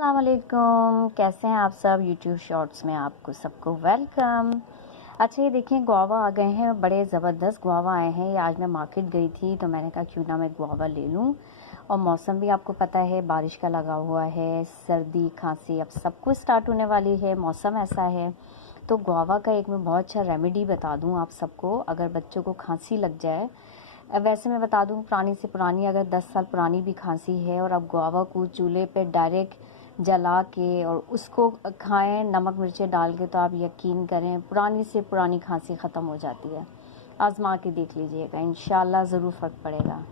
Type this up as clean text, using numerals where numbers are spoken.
अस्सलाम वालेकुम, कैसे हैं आप सब। यूट्यूब शॉर्ट्स में आपको सबको वेलकम। अच्छा ये देखें गुआवा आ गए हैं, बड़े ज़बरदस्त गुआवा आए हैं। ये आज मैं मार्केट गई थी तो मैंने कहा क्यों ना मैं गुआवा ले लूँ। और मौसम भी आपको पता है बारिश का लगा हुआ है, सर्दी खांसी अब सब कुछ स्टार्ट होने वाली है, मौसम ऐसा है। तो गुआवा का एक मैं बहुत अच्छा रेमेडी बता दूँ आप सबको, अगर बच्चों को खांसी लग जाए। वैसे मैं बता दूं पुरानी से पुरानी, अगर 10 साल पुरानी भी खांसी है और आप गुआवा को चूल्हे पे डायरेक्ट जला के और उसको खाएं नमक मिर्ची डाल के, तो आप यकीन करें पुरानी से पुरानी खांसी ख़त्म हो जाती है। आजमा के देख लीजिएगा, इंशाल्लाह ज़रूर फ़र्क पड़ेगा।